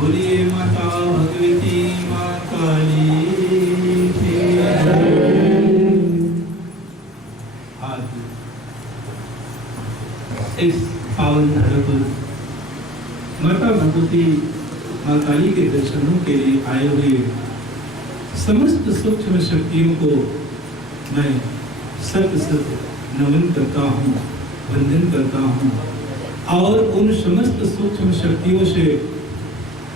बोलिए माता भगवती माँ काली। काली के दर्शनों के लिए आए हुए समस्त सूक्ष्म शक्तियों को मैं सत सत नमन करता हूँ, वंदन करता हूँ और उन समस्त सूक्ष्म शक्तियों से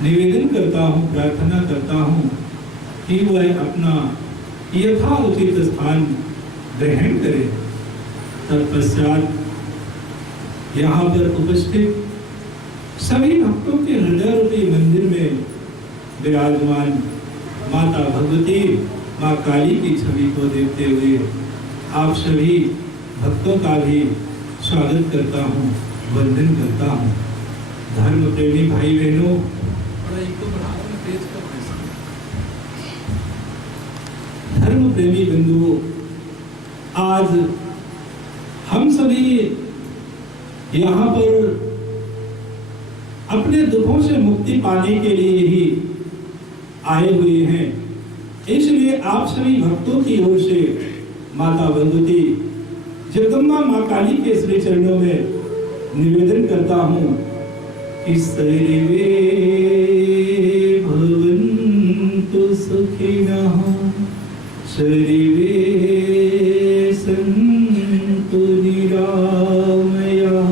निवेदन करता हूँ, प्रार्थना करता हूँ कि वह अपना यथाउचित स्थान ग्रहण करे। तत्पश्चात यहाँ पर उपस्थित सभी भक्तों के हृदय रूपी मंदिर में विराजमान माता भगवती माँ काली की छवि को देखते हुए आप सभी भक्तों का भी स्वागत करता हूँ, वंदन करता हूँ। धर्म प्रेमी भाई बहनों, धर्म प्रेमी बंधुओं, आज हम सभी यहाँ पर अपने दुखों से मुक्ति पाने के लिए ही आए हुए हैं। इसलिए आप सभी भक्तों की ओर से माता भगवती जगदम्बा माँ काली के श्री चरणों में निवेदन करता हूँ कि सर्वे भवन्तु सुखिनः सर्वे सन्तु निरामयाः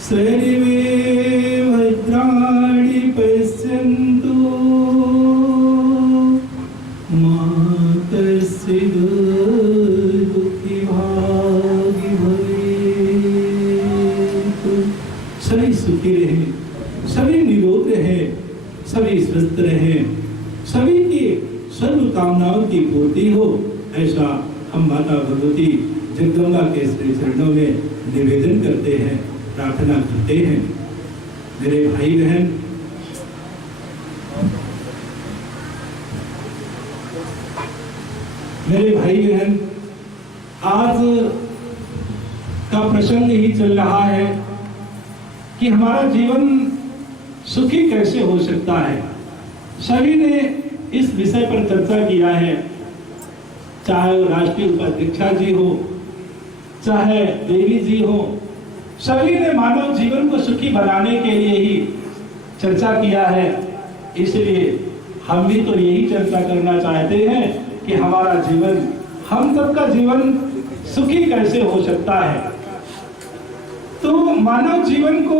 सर्वे भद्राणि पश्यन्तु मा कश्चित् दुःखिभाग् भवेत्। सभी सुखी रहें, सभी निरोग रहें, सभी स्वस्थ रहें, सभी की सर्व कामनाओं की पूर्ति हो, ऐसा हम माता भगवती जगदम्बा के श्री चरणों में निवेदन करते हैं, प्रार्थना करते हैं। मेरे भाई बहन, आज का प्रसंग ही चल रहा है कि हमारा जीवन सुखी कैसे हो सकता है। सभी ने इस विषय पर चर्चा किया है, चाहे राष्ट्रीय उपाध्यक्षा जी हो, चाहे देवी जी हो, सभी ने मानव जीवन को सुखी बनाने के लिए ही चर्चा किया है। इसलिए हम भी तो यही चर्चा करना चाहते हैं कि हमारा जीवन, हम सबका जीवन सुखी कैसे हो सकता है। तो मानव जीवन को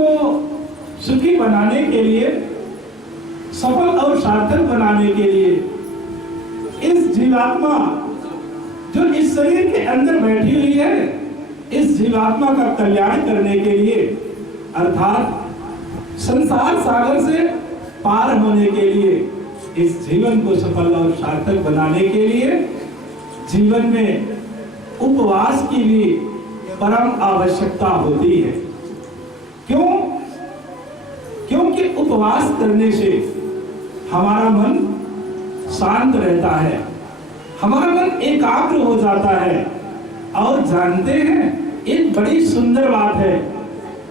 सुखी बनाने के लिए, सफल और सार्थक बनाने के लिए इस जीवात्मा जो इस शरीर के अंदर बैठी हुई है, इस जीवात्मा का कल्याण करने के लिए, अर्थात संसार सागर से पार होने के लिए, इस जीवन को सफल और सार्थक बनाने के लिए जीवन में उपवास की भी परम आवश्यकता होती है। क्यों? क्योंकि उपवास करने से हमारा मन शांत रहता है, हमारा मन एकाग्र हो जाता है। और जानते हैं, एक बड़ी सुंदर बात है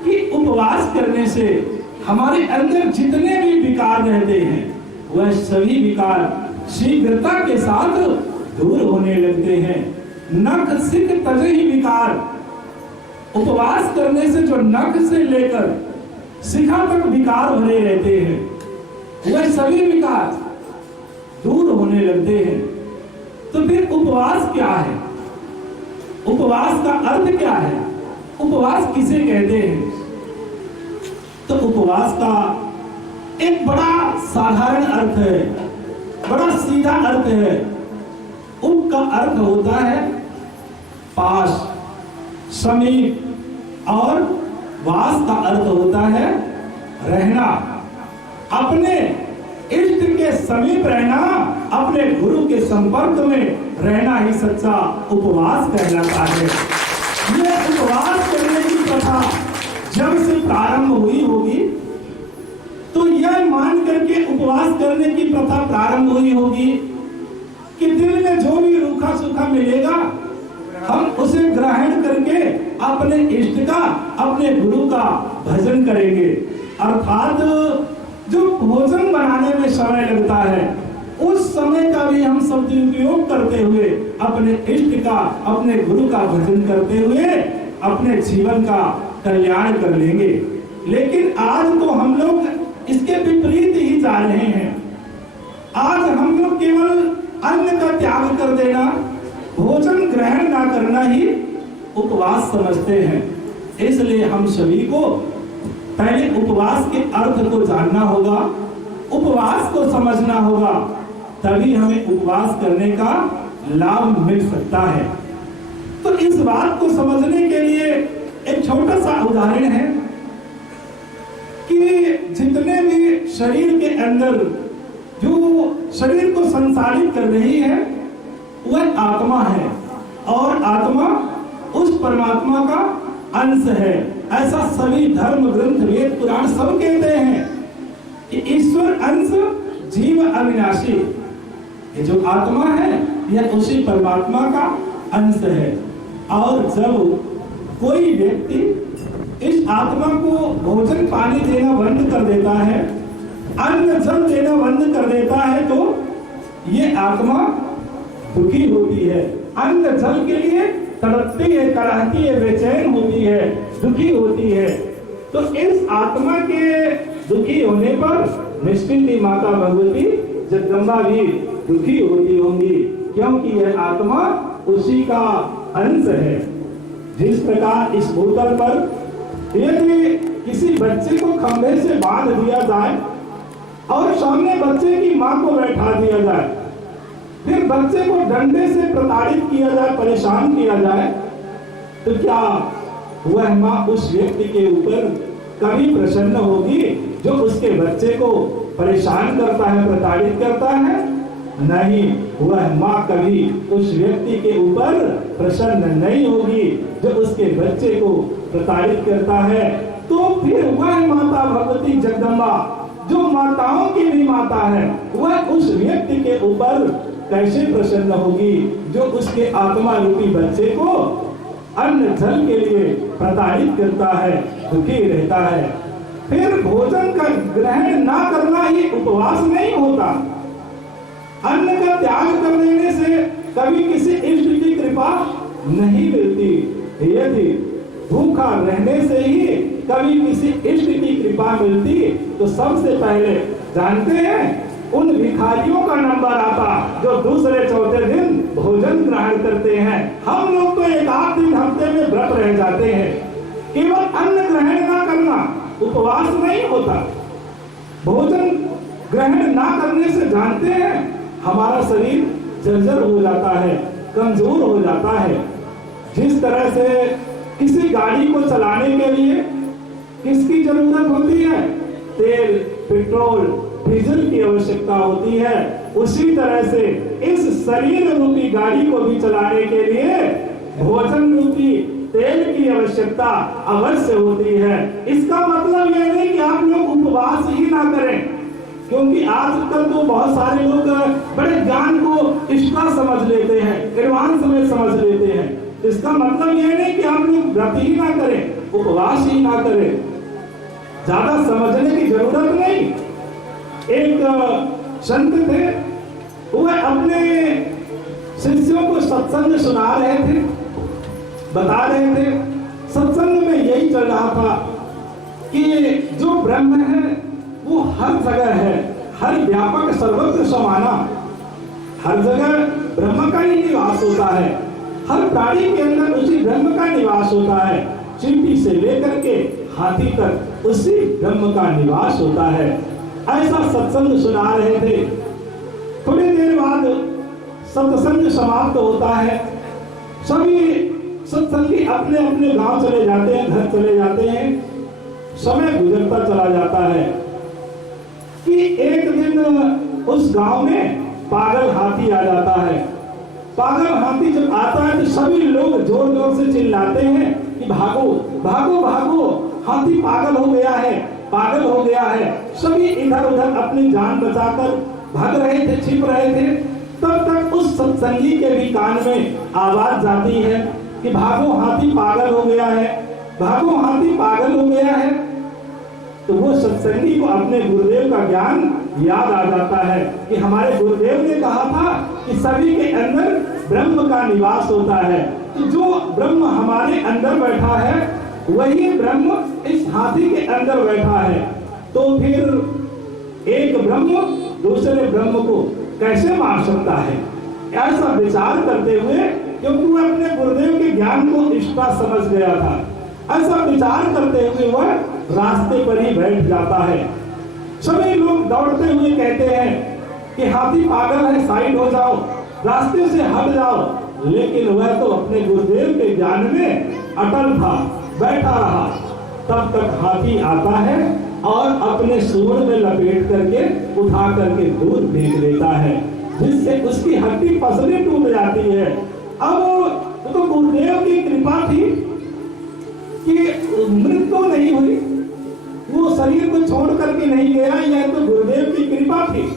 कि उपवास करने से हमारे अंदर जितने भी विकार रहते हैं, वह सभी विकार शीघ्रता के साथ दूर होने लगते हैं। नख सिख तजहि विकार, उपवास करने से जो नख से लेकर शिखा तक विकार भरे रहते हैं, वह सभी विकार दूर होने लगते हैं। तो फिर उपवास क्या है? उपवास का अर्थ क्या है? उपवास किसे कहते हैं? तो उपवास का एक बड़ा साधारण अर्थ है, बड़ा सीधा अर्थ है। उप का अर्थ होता है पास, समीप, और वास का अर्थ होता है रहना, अपने इष्ट के समीप रहना, अपने गुरु के संपर्क में रहना ही सच्चा उपवास कहलाता है। ये उपवास करने की प्रथा जब से प्रारंभ हुई होगी, तो यह मान करके उपवास करने की प्रथा प्रारंभ हुई होगी कि दिल में जो भी रूखा सूखा मिलेगा, हम उसे ग्रहण करके अपने इष्ट का, अपने गुरु का भजन करेंगे। अर्थात जो भोजन बनाने में समय लगता है, उस समय का भी हम सदुपयोग करते हुए अपने इष्ट का, अपने गुरु का भजन करते हुए अपने जीवन का कल्याण कर लेंगे। लेकिन आज तो हम लोग इसके विपरीत ही नहीं जा रहे हैं। आज हम लोग केवल अन्न का त्याग कर देना, भोजन ग्रहण ना करना ही उपवास समझते हैं। इसलिए हम सभी को पहले उपवास के अर्थ को जानना होगा, उपवास को समझना होगा, तभी हमें उपवास करने का लाभ मिल सकता है। तो इस बात को समझने के लिए एक छोटा सा उदाहरण है कि जितने भी शरीर के अंदर जो शरीर को संचालित कर रही है वह आत्मा है, और आत्मा उस परमात्मा का अंश है। ऐसा सभी धर्म ग्रंथ, वेद, पुराण सब कहते हैं कि ईश्वर अंश, जीव अविनाशी। ये जो आत्मा है यह उसी परमात्मा का अंश है। और जब कोई व्यक्ति इस आत्मा को भोजन पानी देना बंद कर देता है, अन्न जल देना बंद कर देता है, तो ये आत्मा दुखी होती है, अन्न जल के लिए तड़पती है, कराहती है, बेचैन होती है, दुखी होती है। तो इस आत्मा के दुखी होने पर निश्चित ही माता भगवती जगदम्बा भी दुखी होती होंगी, क्योंकि यह आत्मा उसी का अंश है। जिस प्रकार इस भूतल पर यदि किसी बच्चे को खंभे से बांध दिया जाए और सामने बच्चे की मां को बैठा दिया जाए, फिर बच्चे को डंडे से प्रताड़ित किया जाए, परेशान किया जाए, तो क्या वह मां उस व्यक्ति के ऊपर कभी प्रसन्न होगी जो उसके बच्चे को परेशान करता है, प्रताड़ित करता है? नहीं, वह मां कभी उस व्यक्ति के ऊपर प्रसन्न नहीं होगी जो उसके बच्चे को प्रताड़ित करता है। तो फिर वह माता भगवती जगदम्बा जो माताओं की भी माता है, वह उस व्यक्ति के ऊपर कैसे प्रसन्न होगी जो उसके आत्मा रूपी बच्चे को अन्न जल के लिए प्रताड़ित करता है, दुखी रहता है। फिर भोजन का ग्रहण ना करना ही उपवास नहीं होता। अन्न का त्याग कर देने से कभी किसी इष्ट की कृपा नहीं मिलती। यदि भूखा रहने से ही कभी किसी इष्ट की कृपा मिलती तो सबसे पहले जानते हैं उन भिखारियों का नंबर आता जो दूसरे चौथे दिन भोजन ग्रहण करते हैं। हम लोग तो एक आध दिन हफ्ते में व्रत रह जाते हैं। केवल अन्न ग्रहण ना करना उपवास नहीं होता। भोजन ग्रहण ना करने से जानते हैं हमारा शरीर जर्जर हो जाता है, कमजोर हो जाता है। जिस तरह से किसी गाड़ी को चलाने के लिए किसकी जरूरत होती है? तेल, पेट्रोल, डीजल की आवश्यकता होती है। उसी तरह से इस शरीर रूपी गाड़ी को भी चलाने के लिए भोजन रूपी तेल की आवश्यकता अवश्य होती है। इसका मतलब यह नहीं कि आप लोग उपवास ही ना करें, क्योंकि आजकल तो बहुत सारे लोग बड़े ज्ञान को इसका समझ लेते हैं, एडवांस में समझ लेते हैं। इसका मतलब यह नहीं कि आप लोग व्रत ही ना करें, उपवास ही ना करें। ज्यादा समझने की जरूरत नहीं। एक संत थे, वह अपने शिष्यों को सत्संग सुना रहे थे, बता रहे थे। सत्संग में यही चल रहा था कि जो ब्रह्म है वो हर जगह है, हर व्यापक सर्वत्र समाना। हर जगह ब्रह्म का ही निवास होता है। हर प्राणी के अंदर उसी ब्रह्म का निवास होता है। चींटी से लेकर के हाथी तक उसी ब्रह्म का निवास होता है। ऐसा सत्संग सुना रहे थे। थोड़ी देर बाद सत्संग समाप्त होता है। सभी सत्संगी अपने अपने गांव चले जाते हैं, घर चले जाते हैं। समय गुजरता चला जाता है कि एक दिन उस गांव में पागल हाथी आ जाता है। पागल हाथी जब आता है तो सभी लोग जोर जोर से चिल्लाते हैं कि भागो भागो भागो, हाथी पागल हो गया है, पागल हो गया है। सभी इधर उधर अपनी जान बचाकर भाग रहे थे, छिप रहे थे। तब तक उस सत्संगी के भी कान में आवाज जाती है कि भागो हाथी पागल हो गया है, भागो हाथी पागल हो गया है। तो वो सत्संगी को अपने गुरुदेव का ज्ञान याद आ जाता है कि हमारे गुरुदेव ने कहा था कि सभी के अंदर ब्रह्म का निवास होता है। तो जो ब्रह्म हमारे अंदर बैठा है वही ब्रह्म इस हाथी के अंदर बैठा है। तो फिर एक ब्रह्म दूसरे ब्रह्म को कैसे मार सकता है? ऐसा विचार करते हुए, क्योंकि वह अपने गुरुदेव के ज्ञान को इष्टा समझ गया था, ऐसा विचार करते हुए वह रास्ते पर ही बैठ जाता है। सभी लोग दौड़ते हुए कहते हैं कि हाथी पागल है, साइड हो जाओ, रास्ते से हट जाओ। लेकिन वह तो अपने गुरुदेव के ज्ञान में अटल था, बैठा रहा। तब तक हाथी आता है और अपने सूंड में लपेट करके उठा करके दूर फेंक देता है, जिससे उसकी हड्डी पसली टूट जाती है। अब तो गुरुदेव की कृपा थी कि मृत्यु नहीं हुई, वो शरीर को छोड़ करके नहीं गया, यह तो गुरुदेव की कृपा थी।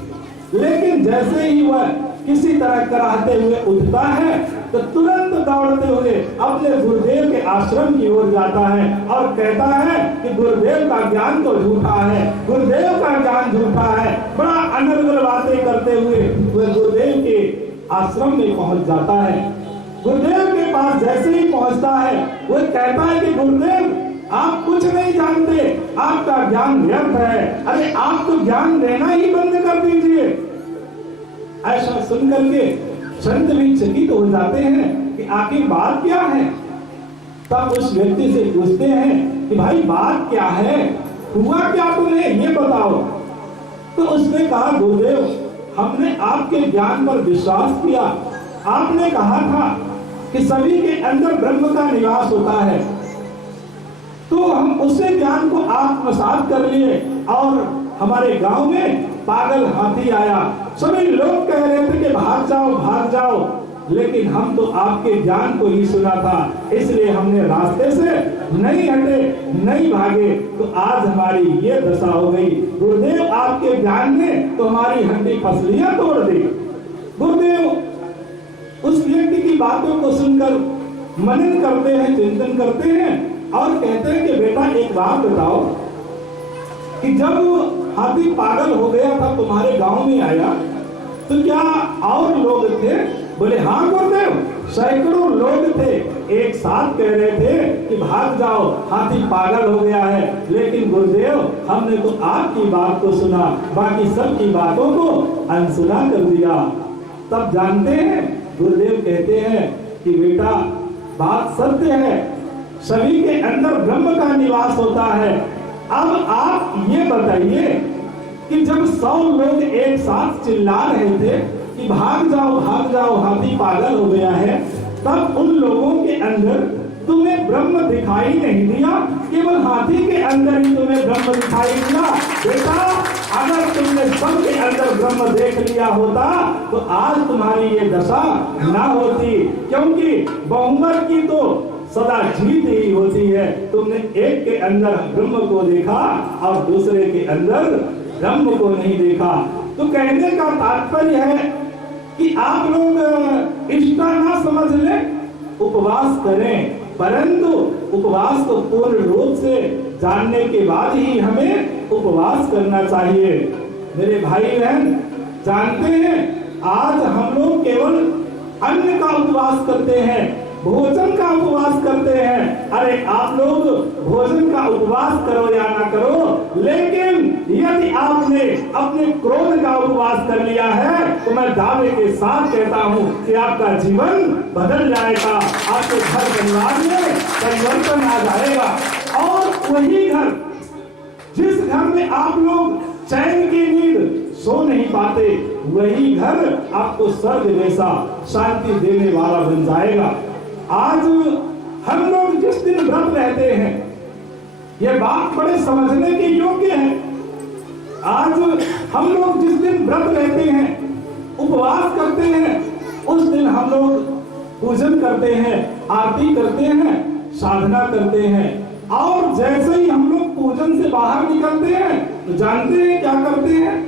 लेकिन जैसे ही वह किसी तरह कराहते हुए उठता है तो तुरंत दौड़ते हुए अपने गुरुदेव के आश्रम की ओर जाता है और कहता है कि गुरुदेव का ज्ञान तो झूठा है, गुरुदेव का ज्ञान झूठा है। बड़ा अनर्गल बातें करते हुए वह गुरुदेव के आश्रम में पहुंच जाता है। गुरुदेव के पास जैसे ही पहुंचता है वह कहता है कि गुरुदेव, आप कुछ नहीं जानते, आपका ज्ञान व्यर्थ है, अरे आप तो ज्ञान देना ही बंद कर दीजिए। ऐसा सुनकर के संत भी चकित हो जाते हैं कि आखिर बात क्या है। तब उस व्यक्ति से पूछते हैं कि भाई बात क्या है, हुआ क्या तुम्हें, ये बताओ। तो उसने कहा, गुरुदेव, हमने आपके ज्ञान पर विश्वास किया, आपने कहा था कि सभी के अंदर ब्रह्म का निवास होता है, तो हम उसी ज्ञान को आत्मसात कर लिए और हमारे गांव में पागल हाथी आया। सभी लोग कह रहे थे कि भाग जाओ भाग जाओ, लेकिन हम तो आपके ज्ञान को ही सुना था, इसलिए हमने रास्ते से नहीं हटे, नहीं भागे, तो आज हमारी ये दशा हो गई। गुरुदेव, आपके ज्ञान ने तो हमारी हड्डी पसलियां तोड़ दी। गुरुदेव उस व्यक्ति की बातों को सुनकर मनन करते हैं, चिंतन करते हैं और कहते हैं कि बेटा एक बात बताओ कि जब हाथी पागल हो गया था तुम्हारे गांव में आया तो क्या और लोग थे? बोले हाँ गुरुदेव, सैकड़ों लोग थे, एक साथ कह रहे थे कि भाग जाओ, हाथी पागल हो गया है। लेकिन गुरुदेव, हमने तो आपकी बात को सुना, बाकी सबकी बातों को अनसुना कर दिया। तब जानते हैं गुरुदेव कहते हैं कि बेटा बात सत्य है, सभी के अंदर ब्रह्म का निवास होता है। अब आप ये बताइए कि जब 100 लोग एक साथ चिल्ला रहे थे कि भाग जाओ, हाथी पागल हो गया है, तब उन लोगों के अंदर तुम्हें ब्रह्म दिखाई नहीं दिया, केवल हाथी के अंदर ही तुम्हें ब्रह्म दिखाई दिया। बेटा, अगर तुमने सबके अंदर ब्रह्म देख लिया होता तो आज तुम्हारी ये दशा ना होती, क्योंकि बहुमत की तो सदा जीत ही होती है। तुमने एक के अंदर ब्रह्म को देखा और दूसरे के अंदर ब्रह्म को नहीं देखा। तो कहने का तात्पर्य है कि आप लोग इष्टा ना समझ ले, उपवास करें, परंतु उपवास को पूर्ण रूप से जानने के बाद ही हमें उपवास करना चाहिए। मेरे भाई बहन, जानते हैं आज हम लोग केवल अन्न का उपवास करते हैं, भोजन का उपवास करते हैं। अरे आप लोग भोजन का उपवास करो या ना करो, लेकिन यदि आपने अपने क्रोध का उपवास कर लिया है तो मैं दावे के साथ कहता हूँ कि आपका जीवन बदल जाएगा, आपके घर परिवार में परिवर्तन आ जाएगा। और वही घर, जिस घर में आप लोग चैन की नींद सो नहीं पाते, वही घर आपको स्वर्ग जैसा शांति देने वाला बन जाएगा। आज हम लोग जिस दिन व्रत रहते हैं, यह बात बड़े समझने के योग्य है। आज हम लोग जिस दिन व्रत रहते हैं, उपवास करते हैं, उस दिन हम लोग पूजन करते हैं, आरती करते हैं, साधना करते हैं। और जैसे ही हम लोग पूजन से बाहर निकलते हैं तो जानते हैं क्या करते हैं?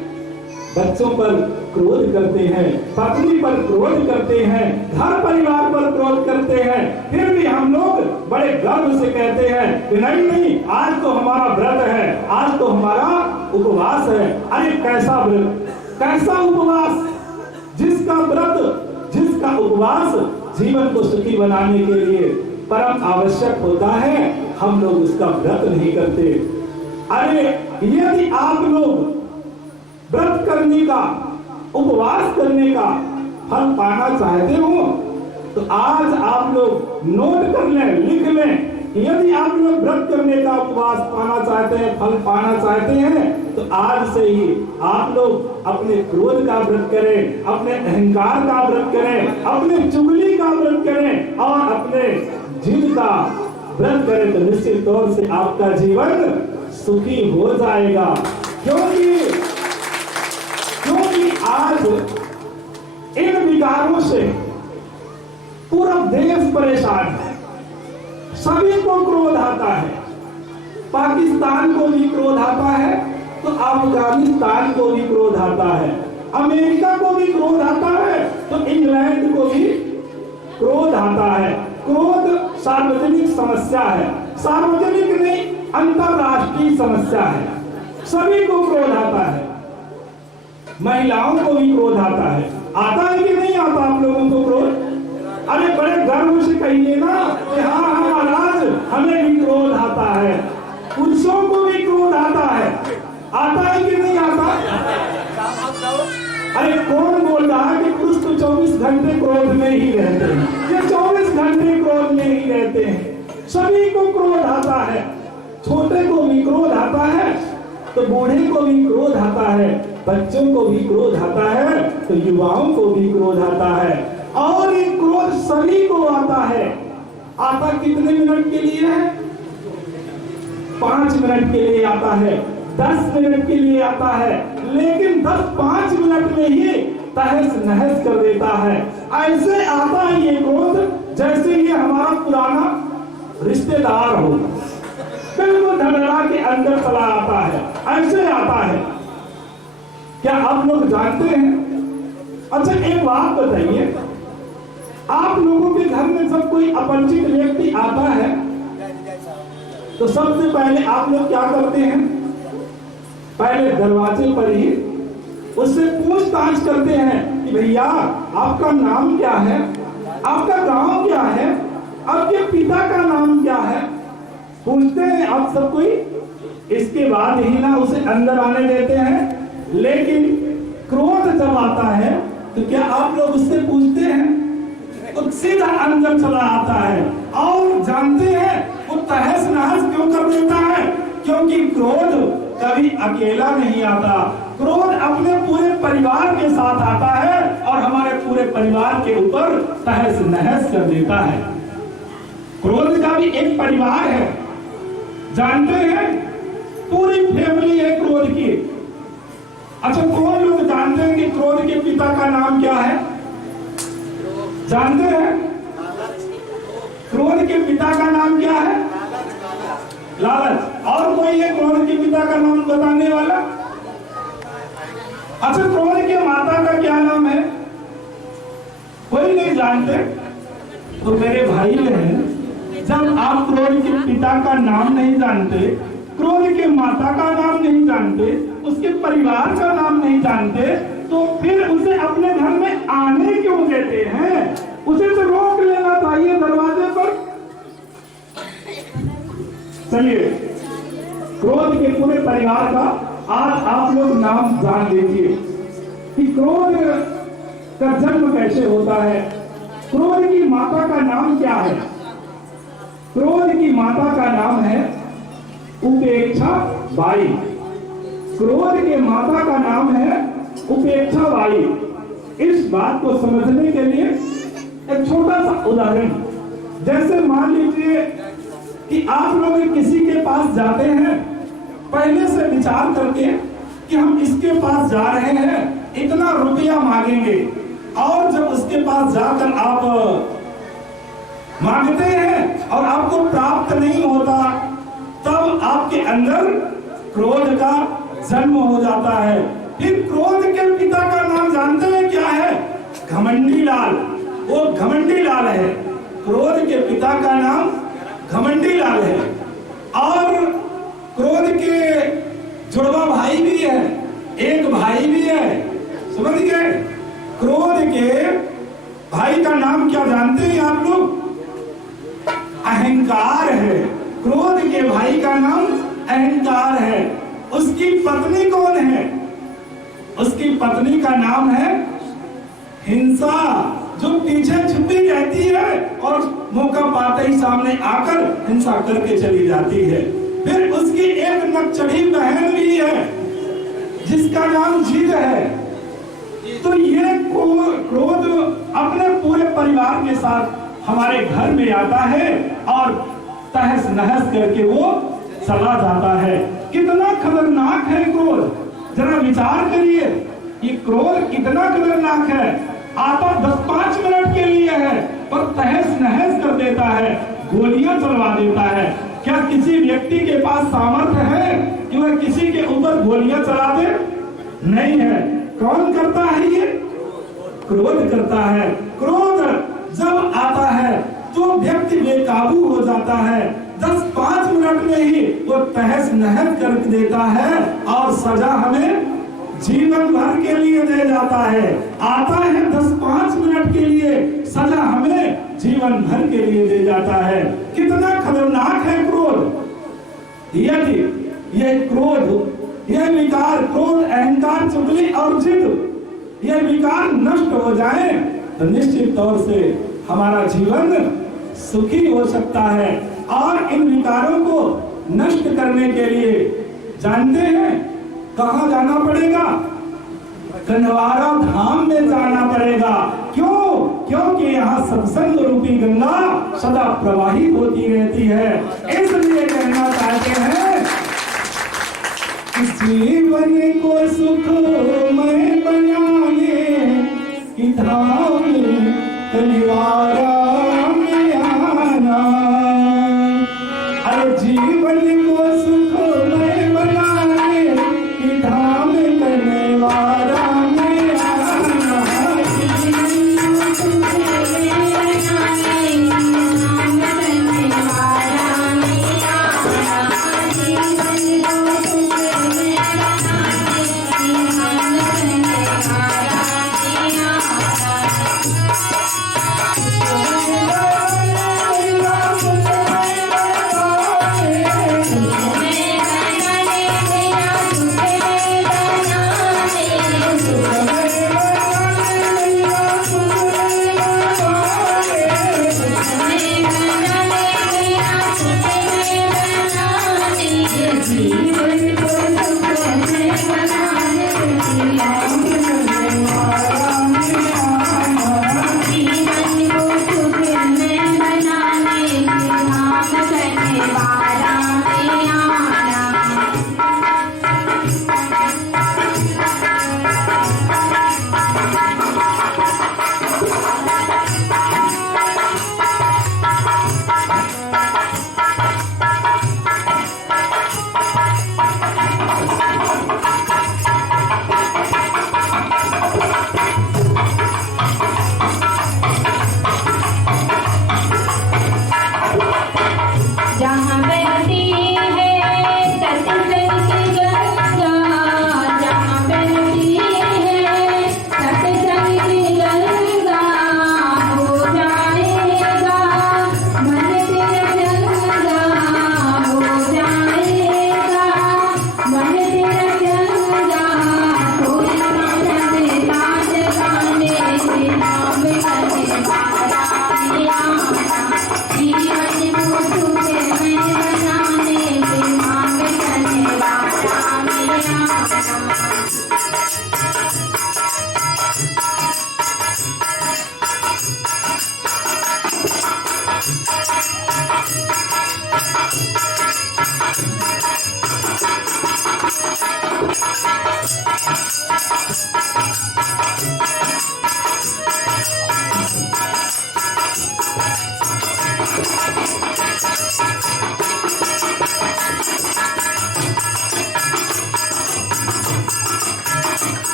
बच्चों पर क्रोध करते हैं, पत्नी पर क्रोध करते हैं, घर परिवार पर क्रोध करते हैं। फिर भी हम लोग बड़े गर्व से कहते हैं कि नहीं, आज तो हमारा व्रत है, आज तो हमारा उपवास है। अरे कैसा व्रत, कैसा उपवास? जिसका व्रत, जिसका उपवास जीवन को सुखी बनाने के लिए परम आवश्यक होता है, हम लोग उसका व्रत नहीं करते। अरे यदि आप लोग व्रत करने का, उपवास करने का फल पाना चाहते हो तो आज आप लोग नोट कर लें, लिख लें। यदि आप लोग व्रत करने का, उपवास पाना चाहते हैं, फल पाना चाहते हैं तो आज से ही आप लोग अपने क्रोध का व्रत करें, अपने अहंकार का व्रत करें, अपने चुगली का व्रत करें और अपने जिद का व्रत करें तो निश्चित तौर से आपका जीवन सुखी हो जाएगा। क्योंकि आज इन विकारों से पूरा देश परेशान है। सभी को क्रोध आता है, पाकिस्तान को भी क्रोध आता है तो अफगानिस्तान को भी क्रोध आता है, अमेरिका को भी क्रोध आता है तो इंग्लैंड को भी क्रोध आता है। क्रोध सार्वजनिक समस्या है, सार्वजनिक नहीं अंतरराष्ट्रीय समस्या है। सभी को क्रोध आता है, महिलाओं को भी क्रोध आता है। आता है कि नहीं आता आप लोगों को क्रोध? अरे बड़े गर्व से कहिए ना कि हाँ महाराज हमें भी क्रोध आता है। पुरुषों को भी क्रोध आता है कि नहीं आता? अरे कौन बोल रहा है कि पुरुष तो 24 घंटे क्रोध में ही रहते हैं? ये 24 घंटे क्रोध में ही रहते हैं। सभी को क्रोध आता है, छोटे को भी क्रोध आता है तो बूढ़े को भी क्रोध आता है, बच्चों को भी क्रोध आता है तो युवाओं को भी क्रोध आता है। और ये क्रोध सभी को आता है। आता कितने मिनट के लिए है? 5 मिनट के लिए आता है, 10 मिनट के लिए आता है, लेकिन 5 मिनट में ही तहस नहस कर देता है। ऐसे आता है ये क्रोध जैसे ये हमारा पुराना रिश्तेदार हो, बिल्कुल धड़धड़ा के अंदर चला आता है, ऐसे आता है। क्या आप लोग जानते हैं? अच्छा एक बात बताइए, आप लोगों के घर में जब कोई अपरिचित व्यक्ति आता है तो सबसे पहले आप लोग क्या करते हैं? पहले दरवाजे पर ही उससे पूछताछ करते हैं कि भैया आपका नाम क्या है, आपका गांव क्या है, आपके पिता का नाम क्या है, पूछते हैं आप सब कोई। इसके बाद ही ना उसे अंदर आने देते हैं। लेकिन क्रोध जब आता है तो क्या आप लोग उससे पूछते हैं? तो सीधा अंदर चला आता है। और जानते हैं वो तहस नहस क्यों कर देता है? क्योंकि क्रोध कभी अकेला नहीं आता, क्रोध अपने पूरे परिवार के साथ आता है और हमारे पूरे परिवार के ऊपर तहस नहस कर देता है। क्रोध का भी एक परिवार है, जानते हैं? पूरी फैमिली है क्रोध की। अच्छा कौन लोग जानते हैं कि क्रोध के पिता का नाम क्या है? जानते हैं? क्रोध के पिता का नाम क्या है? लालच। और कोई है क्रोध के पिता का नाम बताने वाला? अच्छा क्रोध के माता का क्या नाम है? कोई नहीं जानते? तो मेरे भाई बहन, जब आप क्रोध के पिता का नाम नहीं जानते, क्रोध के माता का नाम नहीं जानते, उसके परिवार का नाम नहीं जानते, तो फिर उसे अपने घर में आने क्यों देते हैं? उसे तो रोक लेना चाहिए दरवाजे पर। चलिए, क्रोध के पूरे परिवार का आज आप लोग नाम जान लीजिए कि क्रोध का जन्म कैसे होता है। क्रोध की माता का नाम क्या है? क्रोध की माता का नाम है उपेक्षा बाई। क्रोध के माता का नाम है उपेक्षा बाई। इस बात को समझने के लिए एक छोटा सा उदाहरण, जैसे मान लीजिए कि आप लोग किसी के पास जाते हैं, पहले से विचार करके कि हम इसके पास जा रहे हैं, इतना रुपया मांगेंगे, और जब उसके पास जाकर आप मांगते हैं और आपको प्राप्त नहीं होता, तब आपके अंदर क्रोध का जन्म हो जाता है। फिर क्रोध के पिता का नाम जानते हैं क्या है? घमंडी लाल। वो घमंडी लाल है। क्रोध के पिता का नाम घमंडी लाल है। और क्रोध के जुड़वा भाई भी है, एक भाई भी है, समझ गए? क्रोध के भाई का नाम क्या जानते हैं आप लोग? अहंकार है। क्रोध के भाई का नाम अहंकार है। उसकी पत्नी कौन है? उसकी पत्नी का नाम है हिंसा, जो पीछे छुपी रहती है और मौका पाते ही सामने आकर हिंसा करके चली जाती है। फिर उसकी एक नक्चढ़ी बहन भी है जिसका नाम जिद है। तो ये क्रोध अपने पूरे परिवार के साथ हमारे घर में आता है और तहस नहस करके वो चला जाता है। कितना खतरनाक है क्रोध, जरा विचार करिए। ये क्रोध कितना खतरनाक है। आता 10-5 मिनट के लिए है पर तहस नहस कर देता है, गोलियां चलवा देता है। क्या किसी व्यक्ति के पास सामर्थ्य है कि वह किसी के ऊपर गोलियां चला दे? नहीं है। कौन करता है ये? क्रोध करता है। क्रोध जब आता है तो व्यक्ति बेकाबू हो जाता है। 10-5 मिनट में ही वो तहस नहस कर देता है और सजा हमें जीवन भर के लिए दे जाता है। आता है 10-5 मिनट के लिए, सजा हमें जीवन भर के लिए दे जाता है। कितना खतरनाक है क्रोध। यदि यह क्रोध, यह विकार, क्रोध, अहंकार, चुगली और जिद, यह विकार नष्ट हो जाए तो निश्चित तौर से हमारा जीवन सुखी हो सकता है। और इन विकारों को नष्ट करने के लिए जानते हैं कहां जाना पड़ेगा? कन्हवारा धाम में जाना पड़ेगा। क्यों? क्योंकि यहाँ सत्संग रूपी गंगा सदा प्रवाहित होती रहती है। इसलिए कहना चाहते हैं जीवन को सुखमय बनाने की धाम कन्हवारा में आना। अरे जीवन को सुखमय बनाने की धाम कन्हवारा में आना।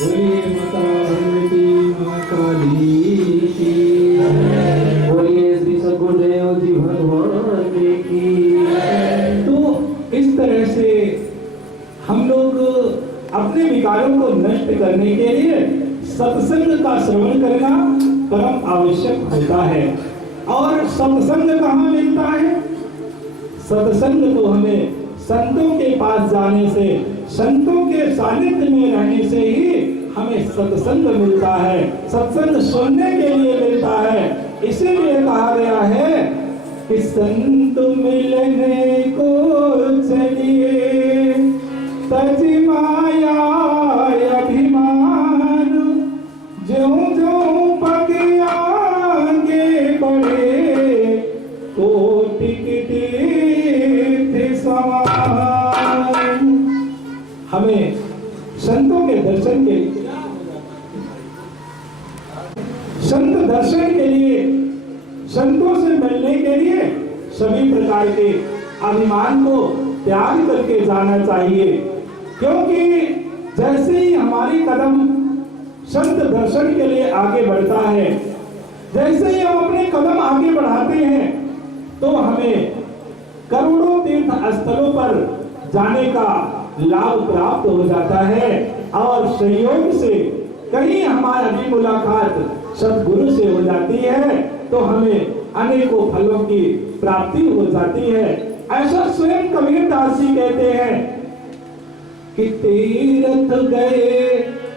बोलिए माता भगवती माँ काली की, बोलिए श्री सद्गुरुदेव जी भगवान की। तो इस तरह से हम लोग अपने विकारों को नष्ट करने के लिए सत्संग का श्रवण करना परम आवश्यक होता है। और सत्संग कहाँ मिलता है? सत्संग तो हमें संतों के पास जाने से, संतों के सानिध्य में रहने से ही हमें सत्संग मिलता है, सत्संग सुनने के लिए मिलता है। इसीलिए कहा गया है कि संत मिलने को चलिए तज माया अभिमान, ज्यों ज्यों पग आगे बढ़े कोटि तीर्थ समान। हमें संतों के दर्शन के संत दर्शन के लिए, संतों से मिलने के लिए सभी प्रकार के अभिमान को त्याग करके जाना चाहिए। क्योंकि जैसे ही हमारी कदम संत दर्शन के लिए आगे बढ़ता है, जैसे ही हम अपने कदम आगे बढ़ाते हैं, तो हमें करोड़ों तीर्थ स्थलों पर जाने का लाभ प्राप्त हो जाता है। और संयोग से कहीं हमारी मुलाकात सद्गुरु से हो जाती है, तो हमें अनेकों फलों की प्राप्ति हो जाती है। ऐसा स्वयं कबीरदास जी कहते हैं कि तीर्थ गए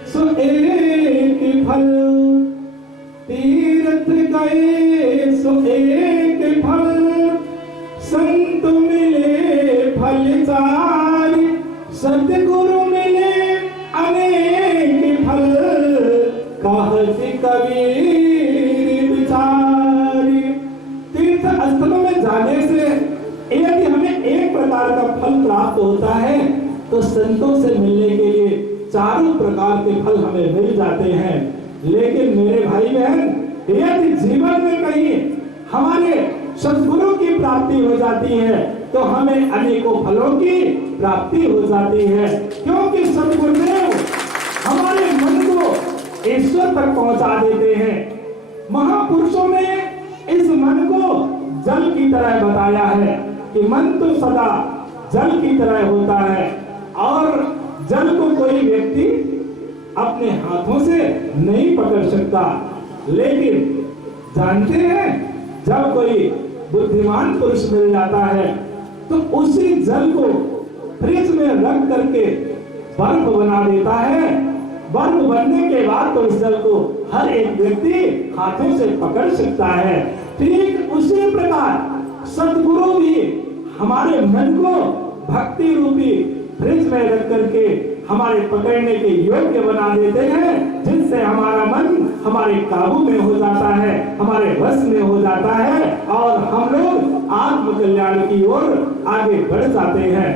सो एक फल, तीर्थ गए सो एक फल, संत मिले फल चारि, सतगुरु मिले अनेक फल, कहत कबीर विचारी। तीर्थ स्थलों में जाने से यदि हमें एक प्रकार का फल प्राप्त होता है तो संतों से मिलने के लिए चारों प्रकार के फल हमें मिल जाते हैं। लेकिन मेरे भाई बहन, यदि जीवन में कहीं हमारे सद्गुरु की प्राप्ति हो जाती है तो हमें अनेकों फलों की प्राप्ति हो जाती है, क्योंकि सद्गुरुदेव हमारे मन को ईश्वर तक पहुंचा देते हैं। महापुरुषों ने इस मन को जल की तरह बताया है कि मन तो सदा जल की तरह होता है और जल को कोई व्यक्ति अपने हाथों से नहीं पकड़ सकता। लेकिन जानते हैं, जब कोई बुद्धिमान पुरुष मिल जाता है तो उसी जल को फ्रिज में रख करके बर्फ बना देता है। बर्फ बनने के बाद तो उस जल को हर एक व्यक्ति हाथों से पकड़ सकता है। ठीक उसी प्रकार सद्गुरु भी हमारे मन को भक्ति रूपी फ्रिज में रख करके हमारे पकड़ने के योग्य बना देते हैं, जिनसे हमारा मन हमारे काबू में हो जाता है, हमारे वश में हो जाता है और हम लोग आत्म कल्याण की ओर आगे बढ़ जाते हैं।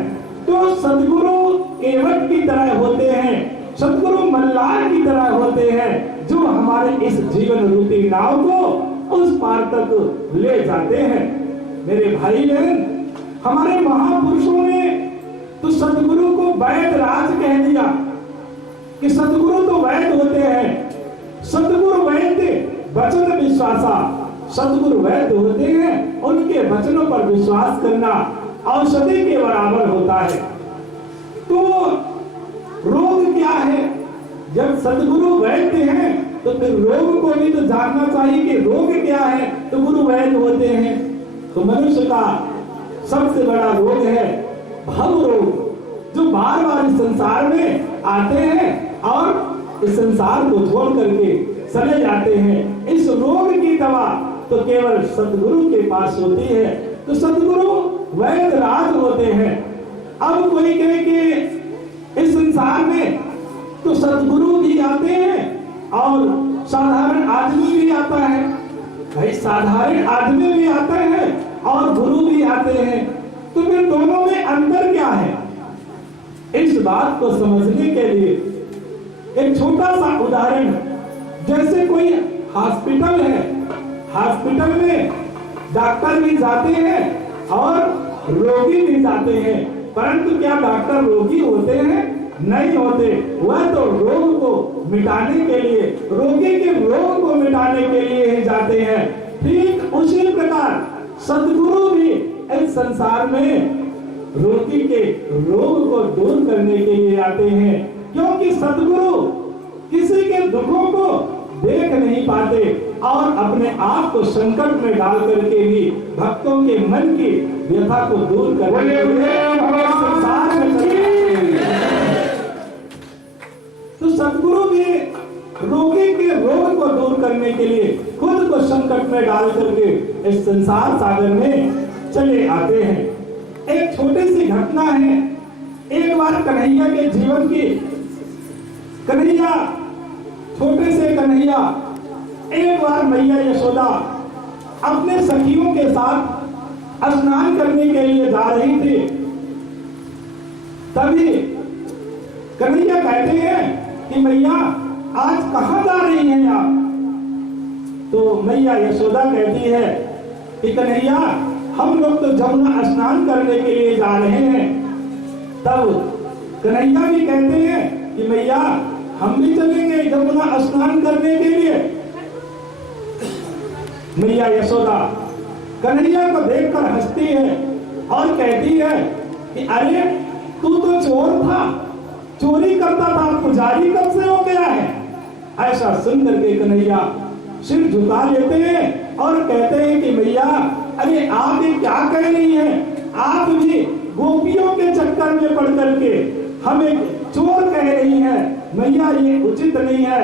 तो सद्गुरु केवट की तरह होते हैं, सद्गुरु मल्लाह की तरह होते हैं, जो हमारे इस जीवन रूपी नाव को उस पार तक ले जाते हैं। मेरे भाई बहन, हमारे महापुरुषों ने तो सद्गुरु को वैद राज कह दिया कि सद्गुरु तो वैद होते हैं। सद्गुरु वैद्य वचन विश्वासा, सद्गुरु वैद्य होते हैं, उनके वचनों पर विश्वास करना औषधि के बराबर होता है। तो रोग क्या है? जब सद्गुरु वैद्य हैं तो फिर रोग को भी तो जानना चाहिए कि रोग क्या है। तो गुरु वैद्य होते हैं। तो मनुष्य का सबसे बड़ा रोग है भव रोग, जो बार बार इस संसार में आते हैं और इस संसार को छोड़ करके चले जाते हैं। इस रोग की दवा तो केवल सद्गुरु के पास होती है। तो सद्गुरु वैद राज होते हैं। अब कोई कहे कि इस संसार में तो सद्गुरु भी आते हैं और साधारण आदमी भी आता है। भाई, साधारण आदमी भी आते हैं और गुरु भी आते हैं, तो फिर दोनों में अंतर क्या है? इस बात को समझने के लिए एक छोटा सा उदाहरण, जैसे कोई हॉस्पिटल है, हॉस्पिटल में डॉक्टर भी जाते हैं और रोगी भी जाते हैं, परंतु क्या डॉक्टर रोगी होते हैं? नहीं होते। वह तो रोग को मिटाने के लिए, रोगी के रोग को मिटाने के लिए ही जाते हैं। ठीक उसी प्रकार सद्गुरु भी इस संसार में रोगी के रोग को दूर करने के लिए आते हैं, क्योंकि सद्गुरु किसी के दुखों को देख नहीं पाते और अपने आप को संकट में डाल करके भी भक्तों के मन की व्यथा को दूर करने के लिए संसार में तो सद्गुरु भी रोगी के रोग को दूर करने के लिए खुद को संकट में डाल करके इस संसार सागर में चले आते हैं। एक छोटी सी घटना है। एक बार कन्हैया के जीवन की, कन्हैया, छोटे से कन्हैया एक बार मैया यशोदा अपने सखियों के साथ स्नान करने के लिए जा रही थी। तभी कन्हैया कहते हैं कि मैया आज कहां जा रही हैं आप? तो मैया यशोदा कहती है कि कन्हैया, हम लोग तो जमुना स्नान करने के लिए जा रहे हैं। तब कन्हैया भी कहते हैं कि मैया, हम भी चलेंगे जमुना स्नान करने के लिए। मैया यशोदा कन्हैया को देखकर हंसती है और कहती है कि अरे, तू तो चोर था, चोरी करता था, पुजारी कब से हो गया है? ऐसा सुन करके कन्हैया सिर झुका लेते हैं और कहते हैं कि मैया अरे आप ये क्या कह रही हैं, आप भी गोपियों के चक्कर में पड़ करके हमें चोर कह रही हैं। मैया ये उचित नहीं है,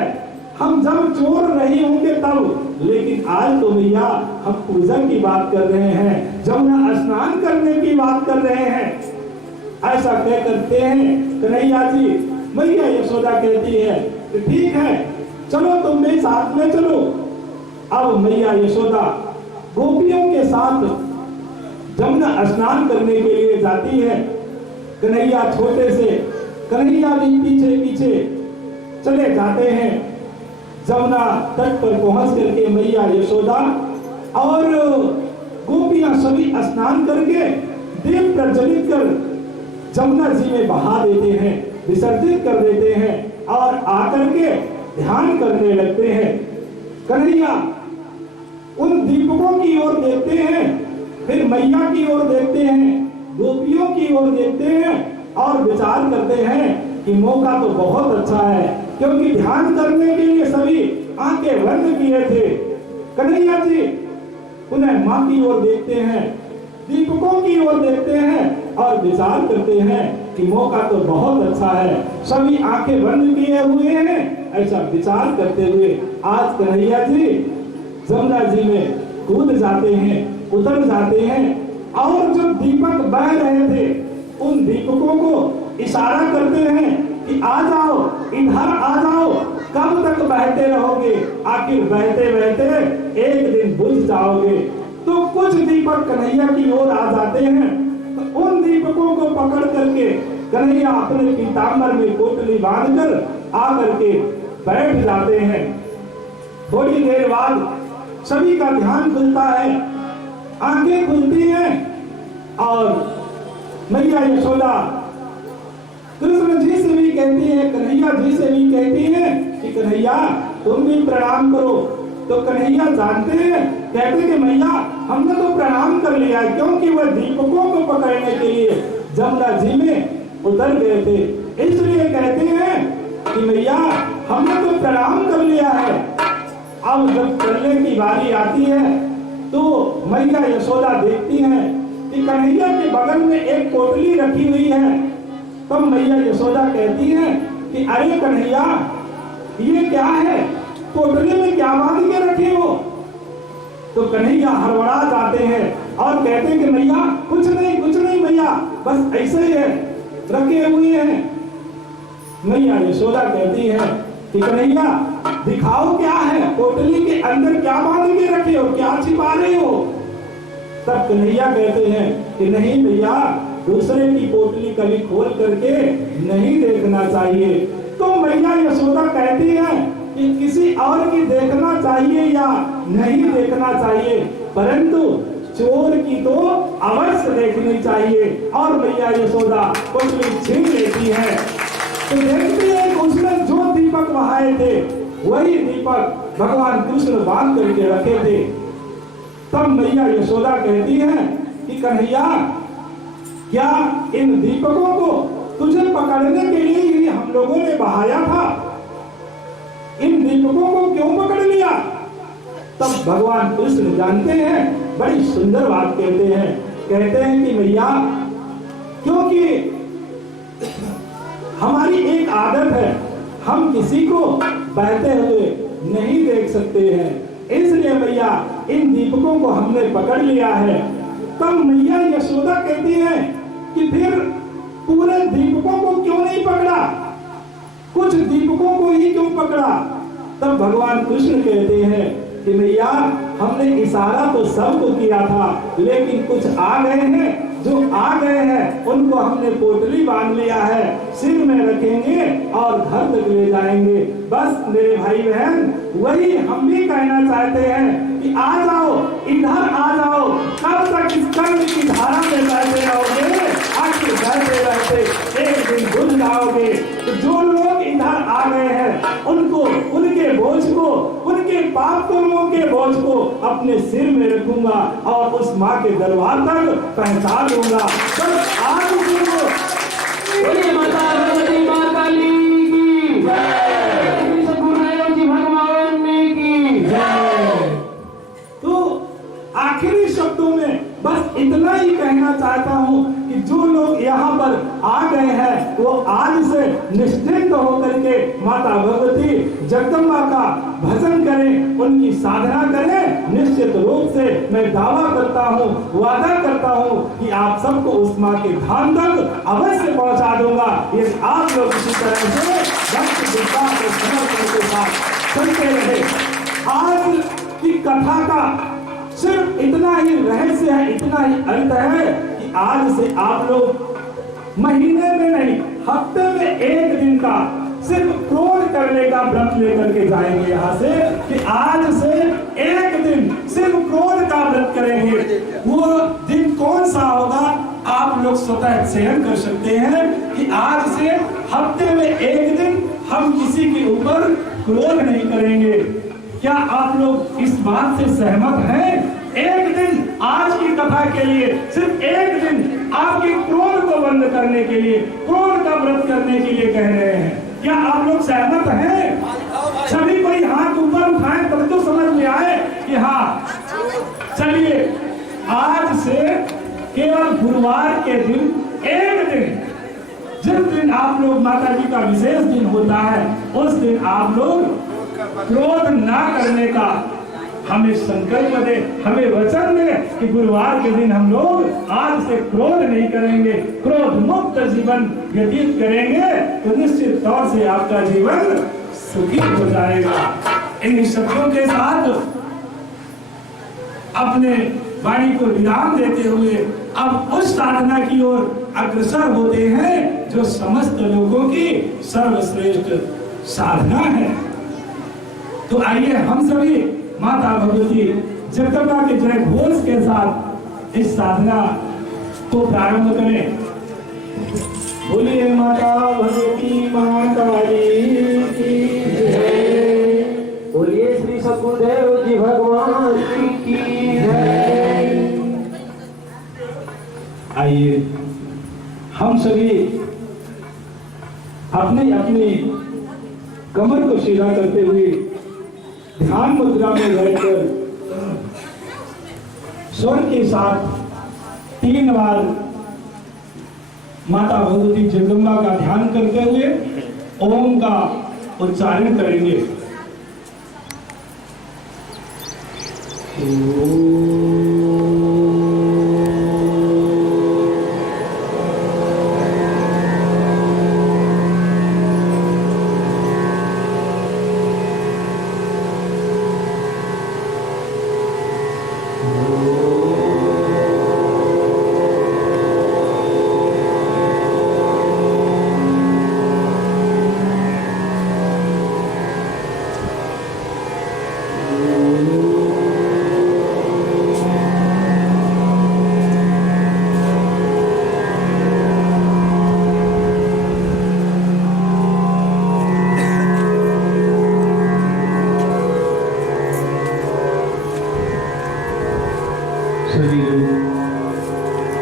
हम जब चोर नहीं होंगे तब, लेकिन आज तो मैया हम पूजा की बात कर रहे हैं, जमुना स्नान करने की बात कर रहे हैं। ऐसा कह करते हैं कन्हैया जी। मैया यशोदा कहती है कि ठीक है चलो तुम भी साथ में चलो। अब मैया यशोदा गोपियों के साथ जमुना स्नान करने के लिए जाती है। कन्हैया छोटे से कन्हैया भी पीछे पीछे चले जाते हैं। जमुना तट पर पहुंच करके मैया यशोदा और गोपियां सभी स्नान करके दीप प्रज्वलित कर जमुना जी में बहा देते हैं, विसर्जित कर देते हैं और आकर के ध्यान करने लगते हैं। कन्हैया उन दीपकों की ओर देखते हैं, फिर मैया की ओर देखते हैं, गोपियों की ओर देखते हैं और विचार करते हैं कि मौका तो बहुत अच्छा है, क्योंकि ध्यान करने के लिए सभी आंखें बंद किए थे। कन्हैया जी उन्हें मां की ओर देखते हैं, दीपकों की ओर देखते हैं और विचार करते हैं कि मौका तो बहुत अच्छा है, सभी आंखें बंद किए हुए हैं। ऐसा विचार करते हुए आज कन्हैया जी जमुना जी में कूद जाते हैं, उतर जाते हैं और जो दीपक बह रहे थे उन दीपकों को इशारा करते हैं कि आ जाओ, इधर आ जाओ, कब तक बहते रहोगे, आखिर बहते बहते एक दिन बुझ जाओगे। तो कुछ दीपक कन्हैया की ओर आ जाते हैं, तो उन दीपकों को पकड़ करके कन्हैया अपने पीताम्बर में पोटली बांधकर आकर के बैठ जाते हैं। थोड़ी देर बाद सभी का ध्यान खुलता है, आंखें खुलती हैं और मैया यशोदा कृष्ण जी से भी कहती है, कन्हैया जी से भी कहती है कि कन्हैया तुम भी प्रणाम करो। तो कन्हैया जानते हैं, कहते कि मैया हमने तो प्रणाम कर लिया है, क्योंकि वह दीपकों को पकड़ने के लिए जमुना जी में उतर गए थे, इसलिए कहते हैं कि मैया हमने तो प्रणाम कर लिया है। अब जब चलने की बारी आती है तो मैया यशोदा देखती हैं कि कन्हैया के बगल में एक पोटली रखी हुई है। तब तो मैया यशोदा कहती है कि अरे कन्हैया ये क्या है, पोटली में क्या बांध के रखे हो। तो कन्हैया हड़बड़ा जाते हैं और कहते हैं कि मैया कुछ नहीं मैया, बस ऐसे ही है, रखे हुए हैं। मैया यशोदा कहती है कि कन्हैया दिखाओ क्या है, पोटली के अंदर क्या बांध के रखे हो, क्या छिपा रहे हो। तब कन्हैया कहते हैं कि नहीं भैया, दूसरे की पोटली कभी खोल करके नहीं देखना चाहिए। तो मैया यशोदा कहती है कि किसी और की देखना चाहिए या नहीं देखना चाहिए, परंतु चोर की तो अवश्य देखनी चाहिए। और मैया यशोदा पोटली छीन लेती है तो देखती है उसमें जो दीपक बहाए थे वही दीपक भगवान कृष्ण बांध करके रखे थे। तब मैया यशोदा कहती है कि कन्हैया क्या इन दीपकों को तुझे पकड़ने के लिए ही हम लोगों ने बहाया था, इन दीपकों को क्यों पकड़ लिया। तब भगवान कृष्ण जानते हैं, बड़ी सुंदर बात कहते हैं, कहते हैं कि मैया क्योंकि हमारी एक आदत है, हम किसी को बहते हुए नहीं देख सकते हैं, इसलिए मैया इन दीपकों को हमने पकड़ लिया है। तब मैया यशोदा कहती है कि फिर पूरे दीपकों को क्यों नहीं पकड़ा, कुछ दीपकों को ही क्यों पकड़ा। तब भगवान कृष्ण कहते हैं कि मैया हमने इशारा तो सबको किया था, लेकिन कुछ आ गए हैं, जो आ गए हैं उनको हमने पोटली बांध लिया है, सिर में रखेंगे और घर तक ले जाएंगे। बस मेरे भाई बहन वही हम भी कहना चाहते हैं कि आ जाओ, इधर आ जाओ, कब तक इस कर्म की धारा में बहते रहोगे, आखिर बहते रहते एक दिन भूल जाओगे। तो जो लोग इधर आ गए हैं उनको, उनके बोझ को, उनके पाप कर्मों के बोझ को अपने सिर में रखूंगा और उस माँ के दरबार तक पहुंचा दूंगा। बस आज उनको माता भगवती माता काली की जय, गुरुदेव जी भगवान की जय। तो यहाँ पर आ गए हैं वो आज से निश्चिंत होकर के माता भगवती जगदम्बा का भजन करें, उनकी साधना करें। निश्चित रूप से मैं दावा करता हूँ, वादा करता हूँ कि आप सबको उस माँ के धाम तक अवश्य पहुंचा दूंगा। ये आप लोग इसी तरह से भक्ति विश्वास और समर्पण के साथ चलते रहे। आज की कथा का सिर्फ इतना ही रहस्य है, इतना ही अर्थ है कि आज से आप लोग महीने में नहीं, हफ्ते में एक दिन का सिर्फ क्रोध करने का व्रत लेकर के जाएंगे यहाँ से, कि आज से एक दिन सिर्फ क्रोध का व्रत करेंगे। वो दिन कौन सा होगा आप लोग स्वतः चयन कर सकते हैं कि आज से हफ्ते में एक दिन हम किसी के ऊपर क्रोध नहीं करेंगे। क्या आप लोग इस बात से सहमत हैं? एक दिन आज की कथा के लिए, सिर्फ एक दिन आपके क्रोध को बंद करने के लिए, क्रोध का व्रत करने के लिए कह रहे हैं। क्या आप लोग सहमत हैं? सभी कोई हाथ ऊपर उठाएं तब तो समझ में आए कि हाँ। चलिए, आज से केवल गुरुवार के दिन, एक दिन, जिस दिन आप लोग माता जी का विशेष दिन होता है, उस दिन आप लोग क्रोध ना करने का हमें संकल्प दे, हमें वचन दे कि गुरुवार के दिन हम लोग आज से क्रोध नहीं करेंगे, क्रोध मुक्त जीवन व्यतीत करेंगे, तो निश्चित तौर से आपका जीवन सुखी हो जाएगा। इन शब्दों के साथ अपने वाणी को विराम देते हुए अब उस साधना की ओर अग्रसर होते हैं जो समस्त लोगों की सर्वश्रेष्ठ साधना है। तो आइए हम सभी माता भगवती जगदम्बा के जय घोष के साथ इस साधना को प्रारंभ करें। बोलिए माता भगवती महाकाली की जय। बोलिए श्री सद्गुरुदेव जी भगवान की जय। आइए हम सभी अपनी अपनी कमर को सीधा करते हुए ध्यान मुद्रा में बैठकर स्वर के साथ 3 बार माता भगवती जगदम्बा का ध्यान करते हुए ओम का उच्चारण करेंगे। सभी लोग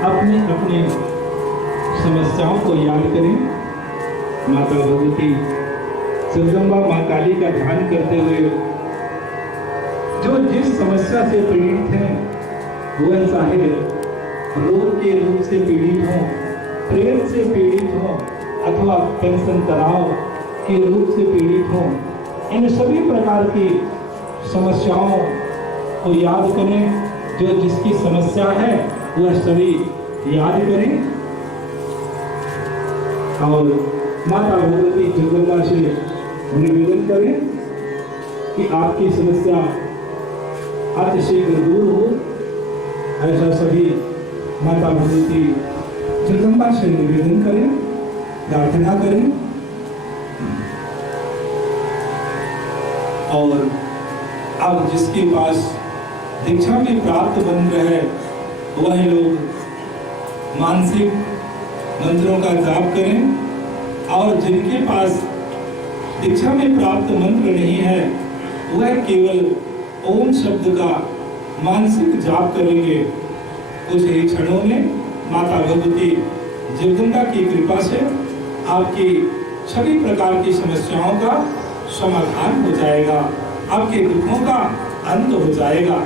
अपनी अपनी समस्याओं को याद करें। माता भगवती जगदम्बा माँ काली का ध्यान करते हुए जो जिस समस्या से पीड़ित हैं, वह चाहे रोग के रूप से पीड़ित हो, प्रेम से पीड़ित हो अथवा टेंशन तनाव के रूप से पीड़ित हो, इन सभी प्रकार की समस्याओं को याद करें। जो जिसकी समस्या है वह सभी याद करें और माता भगवती जगदम्बा से निवेदन करें कि आपकी समस्या अतिशीघ्र दूर हो। ऐसा सभी माता भगवती जगदम्बा से निवेदन करें, प्रार्थना करें। और अब जिसके पास दीक्षा में प्राप्त मंत्र है, वह लोग मानसिक मंत्रों का जाप करें और जिनके पास दीक्षा में प्राप्त मंत्र नहीं है, वह केवल ओम शब्द का मानसिक जाप करेंगे। कुछ ही क्षणों में माता भगवती जगदम्बा की कृपा से आपकी सभी प्रकार की समस्याओं का समाधान हो जाएगा, आपके दुखों का अंत हो जाएगा।